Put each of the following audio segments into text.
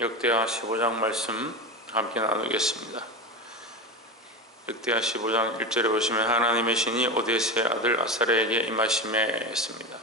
역대하 15장 말씀 함께 나누겠습니다. 역대하 15장 1절에 보시면 하나님의 신이 오뎃의 아들 아사랴에게 임하심에 했습니다.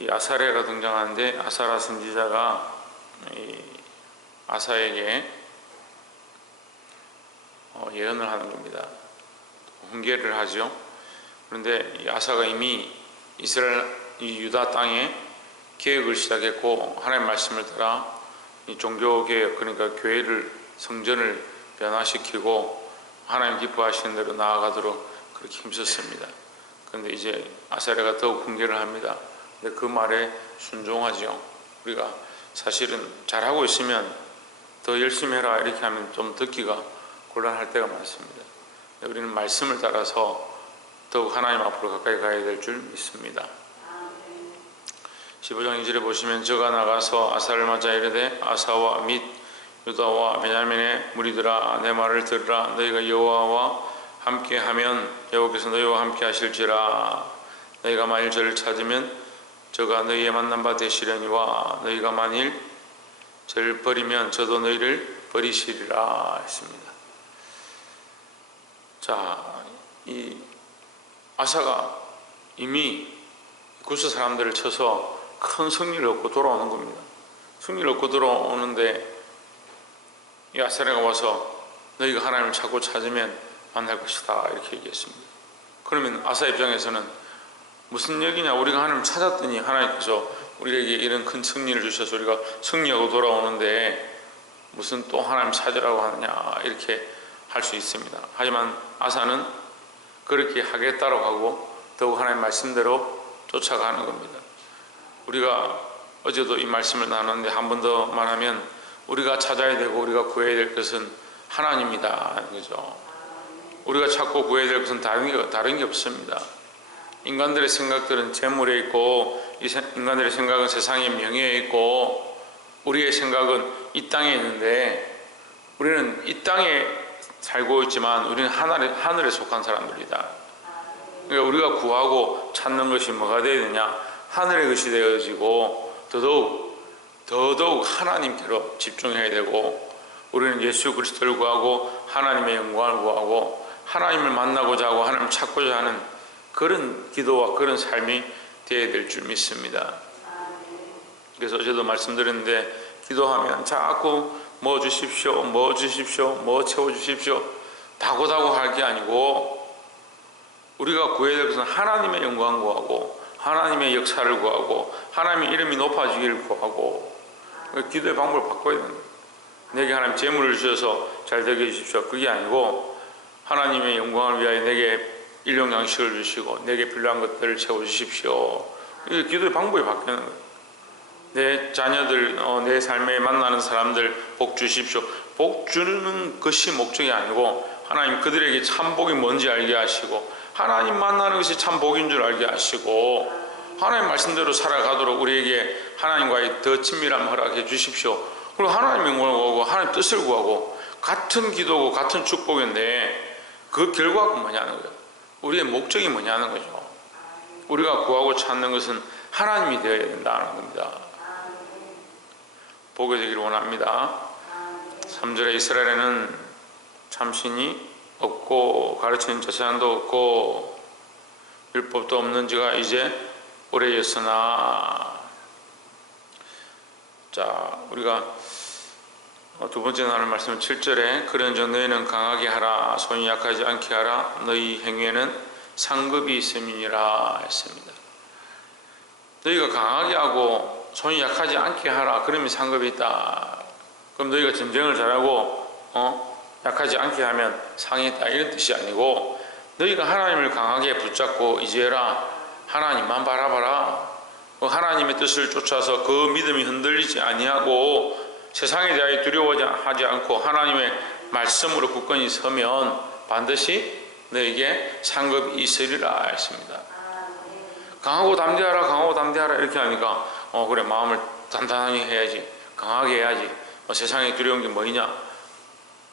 이 아사랴가 등장하는데 아사랴 선지자가 아사에게 예언을 하는 겁니다. 훈계를 하죠. 그런데 이 아사가 이미 이스라엘 이 유다 땅에 계획을 시작했고 하나님의 말씀을 따라 이 종교개혁, 그러니까 교회를 성전을 변화시키고 하나님 기뻐하시는 대로 나아가도록 그렇게 힘썼습니다. 그런데 이제 아사랴가 더욱 훈계를 합니다. 근데 그 말에 순종하죠. 우리가 사실은 잘하고 있으면 더 열심히 해라 이렇게 하면 좀 듣기가 곤란할 때가 많습니다. 우리는 말씀을 따라서 더욱 하나님 앞으로 가까이 가야 될 줄 믿습니다. 15장 2절에 보시면 저가 나가서 아사를 맞아 이르되 아사와 및 유다와 베냐민의 무리들아 내 말을 들으라. 너희가 여호와와 함께하면 여호와께서 너희와 함께 하실지라. 너희가 만일 저를 찾으면 저가 너희의 만난 바 되시려니와 너희가 만일 저를 버리면 저도 너희를 버리시리라 했습니다. 자, 이 아사가 이미 구스 사람들을 쳐서 큰 승리를 얻고 돌아오는 겁니다. 승리를 얻고 돌아오는데 이 아사랴가 와서 너희가 하나님을 찾고 찾으면 만날 것이다 이렇게 얘기했습니다. 그러면 아사 입장에서는 무슨 얘기냐, 우리가 하나님을 찾았더니 하나님께서 우리에게 이런 큰 승리를 주셔서 우리가 승리하고 돌아오는데 무슨 또 하나님 찾으라고 하느냐 이렇게 할 수 있습니다. 하지만 아사는 그렇게 하겠다라고 하고 더욱 하나님 말씀대로 쫓아가는 겁니다. 우리가 어제도 이 말씀을 나눴는데 한 번 더 말하면 우리가 찾아야 되고 우리가 구해야 될 것은 하나님이다 하는 거죠. 우리가 찾고 구해야 될 것은 다른 게 없습니다. 인간들의 생각들은 재물에 있고 인간들의 생각은 세상의 명예에 있고 우리의 생각은 이 땅에 있는데 우리는 이 땅에 살고 있지만 우리는 하늘에 속한 사람들이다. 그러니까 우리가 구하고 찾는 것이 뭐가 되어야 되냐, 하늘의 것이 되어지고 더더욱 하나님께로 집중해야 되고 우리는 예수 그리스도를 구하고 하나님의 영광을 구하고 하나님을 만나고자 하고 하나님을 찾고자 하는 그런 기도와 그런 삶이 되어야 될 줄 믿습니다. 그래서 어제도 말씀드렸는데 기도하면 자꾸 뭐 주십시오, 뭐 주십시오, 뭐 채워주십시오 다고다고 할 게 아니고 우리가 구해야 될 것은 하나님의 영광 구하고 하나님의 역사를 구하고 하나님의 이름이 높아지기를 구하고 기도의 방법을 바꿔야 됩니다. 내게 하나님 재물을 주셔서 잘 되게 해주십시오 그게 아니고 하나님의 영광을 위하여 내게 일용 양식을 주시고 내게 필요한 것들을 채워주십시오. 이게 기도의 방법이 바뀌는 거예요. 내 자녀들, 내 삶에 만나는 사람들 복 주십시오. 복 주는 것이 목적이 아니고 하나님 그들에게 참 복이 뭔지 알게 하시고 하나님 만나는 것이 참 복인 줄 알게 하시고 하나님 말씀대로 살아가도록 우리에게 하나님과의 더 친밀함 허락해 주십시오. 그리고 하나님 영광을 구하고 하나님 뜻을 구하고 같은 기도고 같은 축복인데 그 결과가 뭐냐는 거예요. 우리의 목적이 뭐냐는 거죠. 우리가 구하고 찾는 것은 하나님이 되어야 된다는 겁니다. 보게 되기를 원합니다. 3절에 이스라엘에는 참신이 없고 가르치는 제사장도 없고 율법도 없는 지가 이제 오래였으나, 자, 우리가 두 번째 나눌 말씀은 7절에 그런즉 너희는 강하게 하라 손이 약하지 않게 하라 너희 행위에는 상급이 있음이니라 했습니다. 너희가 강하게 하고 손이 약하지 않게 하라 그러면 상급이 있다. 그럼 너희가 전쟁을 잘하고 약하지 않게 하면 상이 있다 이런 뜻이 아니고 너희가 하나님을 강하게 붙잡고 의지해라. 하나님만 바라봐라. 하나님의 뜻을 쫓아서 그 믿음이 흔들리지 아니하고 세상에 대하여 두려워하지 않고 하나님의 말씀으로 굳건히 서면 반드시 너에게 상급이 있으리라 했습니다. 강하고 담대하라 강하고 담대하라 이렇게 하니까 그래 마음을 단단하게 해야지 강하게 해야지 세상에 두려운 게 뭐이냐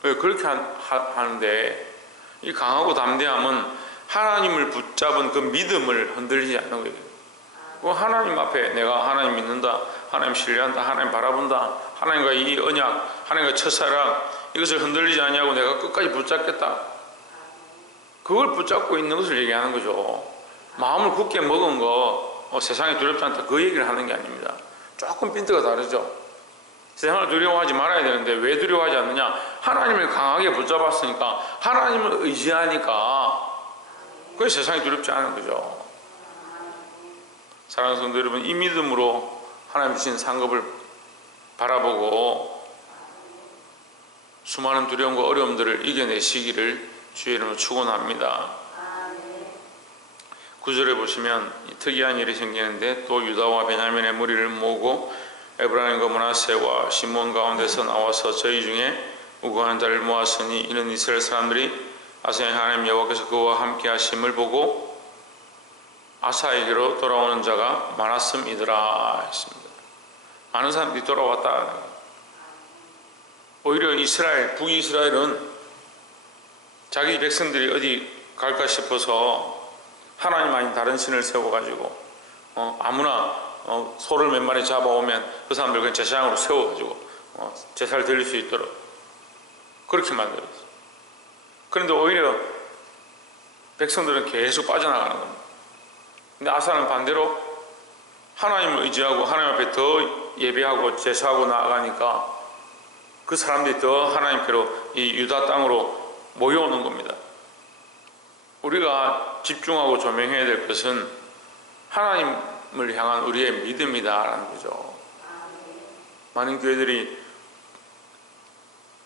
왜 그렇게 하는데 이 강하고 담대함은 하나님을 붙잡은 그 믿음을 흔들리지 않는 거예요. 하나님 앞에 내가 하나님 믿는다, 하나님 신뢰한다, 하나님 바라본다, 하나님과 이 언약, 하나님과 첫사랑, 이것을 흔들리지 아니하고 내가 끝까지 붙잡겠다. 그걸 붙잡고 있는 것을 얘기하는 거죠. 마음을 굳게 먹은 거 세상이 두렵지 않다, 그 얘기를 하는 게 아닙니다. 조금 핀트가 다르죠. 세상을 두려워하지 말아야 되는데 왜 두려워하지 않느냐? 하나님을 강하게 붙잡았으니까, 하나님을 의지하니까 그게 세상이 두렵지 않은 거죠. 사랑하는 성도 여러분, 이 믿음으로 하나님 주신 상급을 바라보고 수많은 두려움과 어려움들을 이겨내시기를 주의 이름으로 축원합니다. 9절에 보시면 특이한 일이 생기는데, 또 유다와 베냐민의 무리를 모으고 에브라임과 므낫세와 시몬 가운데서 나와서 저희 중에 우고한 자를 모았으니, 이는 이스라엘 사람들이 아사의 하나님 여호와께서 그와 함께 하심을 보고 아사에게로 돌아오는 자가 많았음이더라 했습니다. 많은 사람들이 돌아왔다. 오히려 이스라엘, 북이스라엘은 자기 백성들이 어디 갈까 싶어서 하나님 아닌 다른 신을 세워가지고 아무나 소를 몇 마리 잡아오면 그 사람들 그냥 제사장으로 세워가지고 제사를 드릴 수 있도록 그렇게 만들었어요. 그런데 오히려 백성들은 계속 빠져나가는 겁니다. 근데 아사는 반대로 하나님을 의지하고 하나님 앞에 더 예배하고 제사하고 나아가니까 그 사람들이 더 하나님께로, 이 유다 땅으로 모여오는 겁니다. 우리가 집중하고 조명해야 될 것은 하나님을 향한 우리의 믿음이다라는 거죠. 많은 교회들이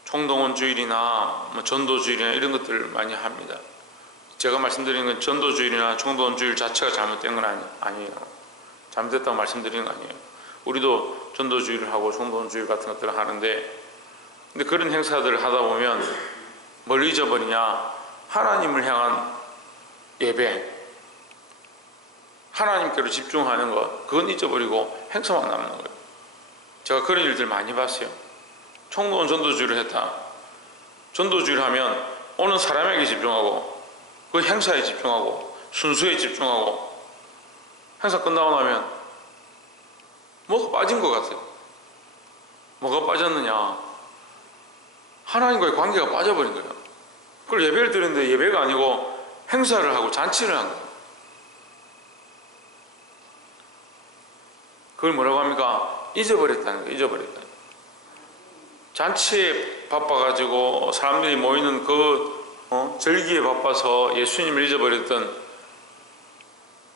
총동원 주일이나 전도 주일이나 이런 것들을 많이 합니다. 제가 말씀드리는 건 전도 주일이나 총동원 주일 자체가 잘못된 건 아니에요. 잘못됐다고 말씀드리는 거 아니에요. 우리도 전도 주일을 하고 총동원 주일 같은 것들을 하는데, 근데 그런 행사들을 하다 보면 뭘 잊어버리냐? 하나님을 향한 예배, 하나님께로 집중하는 것, 그건 잊어버리고 행사만 남는 거예요. 제가 그런 일들 많이 봤어요. 총동원 전도주의를 했다. 전도주의를 하면 오는 사람에게 집중하고 그 행사에 집중하고 순수에 집중하고, 행사 끝나고 나면 뭐가 빠진 것 같아요. 뭐가 빠졌느냐? 하나님과의 관계가 빠져버린 거예요. 그걸 예배를 드리는데 예배가 아니고 행사를 하고 잔치를 한 거예요. 그걸 뭐라고 합니까? 잊어버렸다는 거예요. 잊어버렸다는 거예요. 잔치에 바빠가지고 사람들이 모이는 그 절기에 바빠서 예수님을 잊어버렸던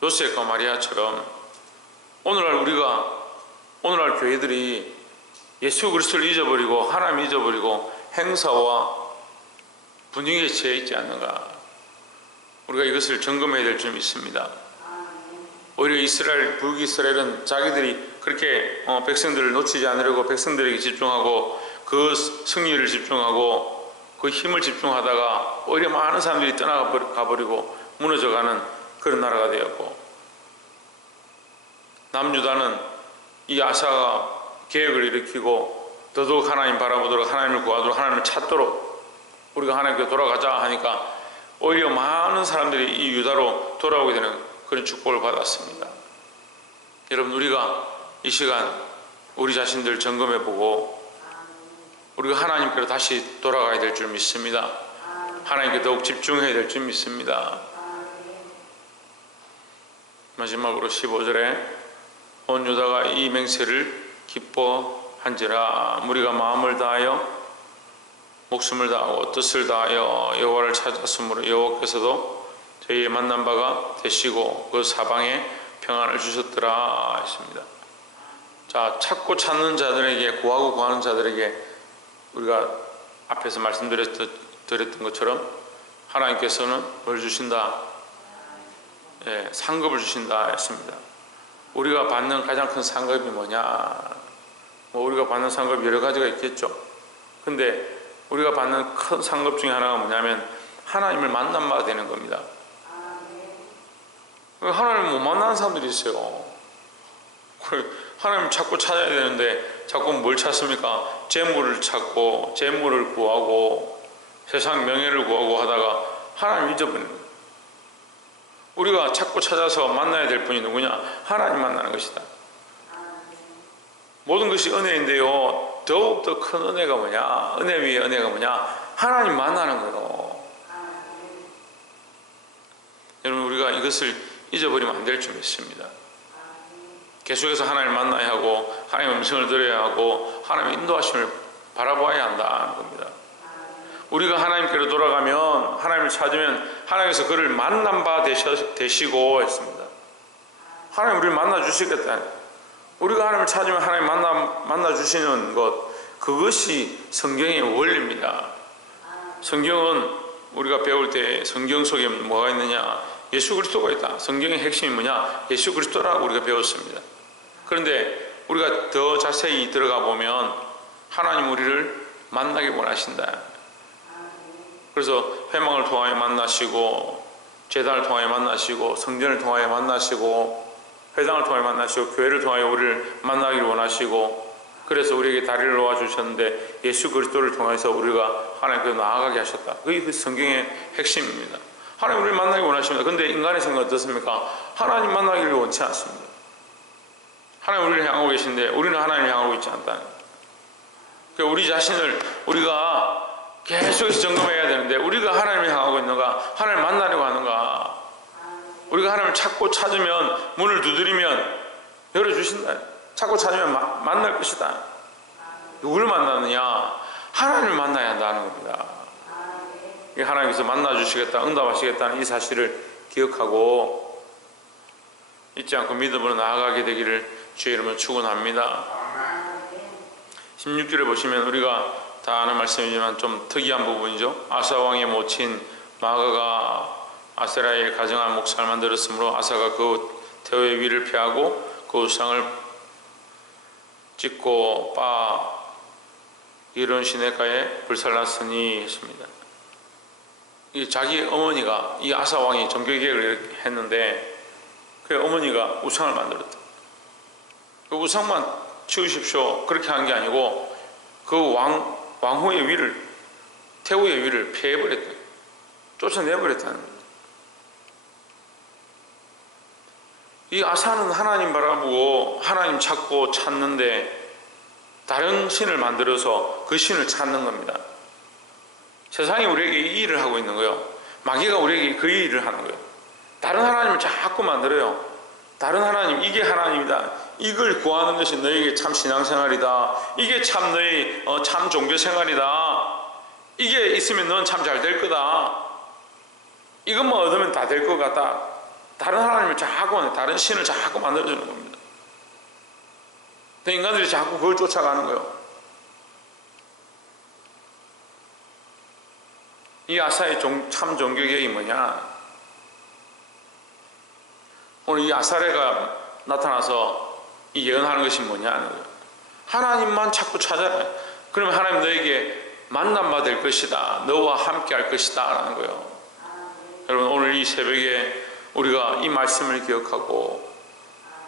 요셉과 마리아처럼, 오늘날 교회들이 예수 그리스도를 잊어버리고 하나님 잊어버리고 행사와 분위기에 취해 있지 않는가. 우리가 이것을 점검해야 될 점이 있습니다. 오히려 이스라엘, 북이스라엘은 자기들이 그렇게 백성들을 놓치지 않으려고 백성들에게 집중하고 그 승리를 집중하고 그 힘을 집중하다가 오히려 많은 사람들이 떠나가 버리고 무너져가는 그런 나라가 되었고, 남유다는 이 아사가 계획을 일으키고 더더욱 하나님 바라보도록, 하나님을 구하도록, 하나님을 찾도록 우리가 하나님께 돌아가자 하니까 오히려 많은 사람들이 이 유다로 돌아오게 되는 그런 축복을 받았습니다. 여러분, 우리가 이 시간 우리 자신들 점검해보고 우리가 하나님께로 다시 돌아가야 될 줄 믿습니다. 하나님께 더욱 집중해야 될 줄 믿습니다. 마지막으로 15절에 온 유다가 이 맹세를 기뻐한지라, 무리가 마음을 다하여 목숨을 다하고 뜻을 다하여 여호와를 찾았으므로 여호와께서도 저희의 만난 바가 되시고 그 사방에 평안을 주셨더라 했습니다. 자, 찾고 찾는 자들에게, 구하고 구하는 자들에게 우리가 앞에서 말씀드렸던 것처럼 하나님께서는 뭘 주신다? 상급을 주신다 했습니다. 우리가 받는 가장 큰 상급이 뭐냐? 우리가 받는 상급이 여러 가지가 있겠죠. 근데 우리가 받는 큰 상급 중에 하나가 뭐냐면 하나님을 만난 바가 되는 겁니다. 하나님을 못 만나는 사람들이 있어요. 하나님을 찾고 찾아야 되는데 자꾸 뭘 찾습니까? 재물을 찾고 재물을 구하고 세상 명예를 구하고 하다가 하나님 잊어버리는 거예요. 우리가 찾고 찾아서 만나야 될 분이 누구냐? 하나님 만나는 것이다. 모든 것이 은혜인데요, 더욱더 큰 은혜가 뭐냐? 은혜 위에 은혜가 뭐냐? 하나님 만나는 거예요. 여러분, 우리가 이것을 잊어버리면 안 될 줄 믿습니다. 계속해서 하나님을 만나야 하고, 하나님의 음성을 들어야 하고, 하나님의 인도하심을 바라봐야 한다는 겁니다. 우리가 하나님께로 돌아가면, 하나님을 찾으면 하나님께서 그를 만난 바 되시고 했습니다. 하나님 우리를 만나 주시겠다. 우리가 하나님을 찾으면 하나님 만나 주시는 것, 그것이 성경의 원리입니다. 성경은 우리가 배울 때 성경 속에 뭐가 있느냐? 예수 그리스도가 있다. 성경의 핵심이 뭐냐? 예수 그리스도라고 우리가 배웠습니다. 그런데 우리가 더 자세히 들어가 보면 하나님 우리를 만나기 원하신다. 그래서 회망을 통하여 만나시고, 제단을 통하여 만나시고, 성전을 통하여 만나시고, 회당을 통하여 만나시고, 교회를 통하여 우리를 만나기를 원하시고, 그래서 우리에게 다리를 놓아주셨는데 예수 그리스도를 통해서 우리가 하나님께로 나아가게 하셨다. 그게 그 성경의 핵심입니다. 하나님 우리를 만나기 원하십니다. 그런데 인간의 생각은 어떻습니까? 하나님 만나기를 원치 않습니다. 하나님 우리를 향하고 계신데 우리는 하나님을 향하고 있지 않다. 그러니까 우리 자신을 우리가 계속해서 점검해야 되는데, 우리가 하나님을 향하고 있는가? 하나님을 만나려고 하는가? 우리가 하나님을 찾고 찾으면, 문을 두드리면 열어주신다. 찾고 찾으면 만날 것이다. 누구를 만나느냐? 하나님을 만나야 한다는 겁니다. 하나님께서 만나주시겠다, 응답하시겠다는 이 사실을 기억하고 잊지 않고 믿음으로 나아가게 되기를 주의 이름으로 축원합니다. 16절에 보시면 우리가 다 아는 말씀이지만 좀 특이한 부분이죠. 아사 왕의 모친 마아가가 아세라에 가정한 목상을 만들었으므로 아사가 그 태호의 위를 피하고 그 우상을 찍고 빠 이런 시내가에 불살랐으니 했습니다. 이 자기 어머니가, 이 아사 왕이 정교계획을 했는데 그 어머니가 우상을 만들었다. 그 우상만 치우십시오 그렇게 한 게 아니고 그 왕후의 위를, 태후의 위를 폐해버렸다. 쫓아내버렸다는 겁니다. 이 아사는 하나님 바라보고 하나님 찾고 찾는데 다른 신을 만들어서 그 신을 찾는 겁니다. 세상이 우리에게 이 일을 하고 있는 거예요. 마귀가 우리에게 그 일을 하는 거예요. 다른 하나님을 자꾸 만들어요. 다른 하나님, 이게 하나님이다. 이걸 구하는 것이 너에게 참 신앙생활이다. 이게 참 너의 참 종교생활이다. 이게 있으면 넌 참 잘 될 거다. 이것만 얻으면 다 될 것 같다. 다른 하나님을 자꾸, 다른 신을 자꾸 만들어주는 겁니다. 인간들이 자꾸 그걸 쫓아가는 거예요. 이 아사의 참 종교계획이 뭐냐? 오늘 이 아사레가 나타나서 이 예언하는 것이 뭐냐는 거예요. 하나님만 자꾸 찾아라. 그러면 하나님 너에게 만남 받을 것이다. 너와 함께 할 것이다 라는 거예요. 여러분, 오늘 이 새벽에 우리가 이 말씀을 기억하고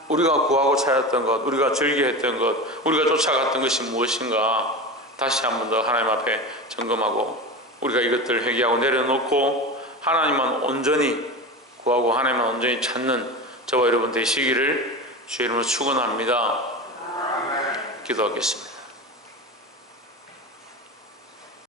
우리가 구하고 찾았던 것, 우리가 즐겨했던 것, 우리가 쫓아갔던 것이 무엇인가 다시 한 번 더 하나님 앞에 점검하고 우리가 이것들을 회개하고 내려놓고 하나님만 온전히 구하고 하나님만 온전히 찾는 저와 여러분 되시기를 주의 이름으로 축원합니다. 기도하겠습니다.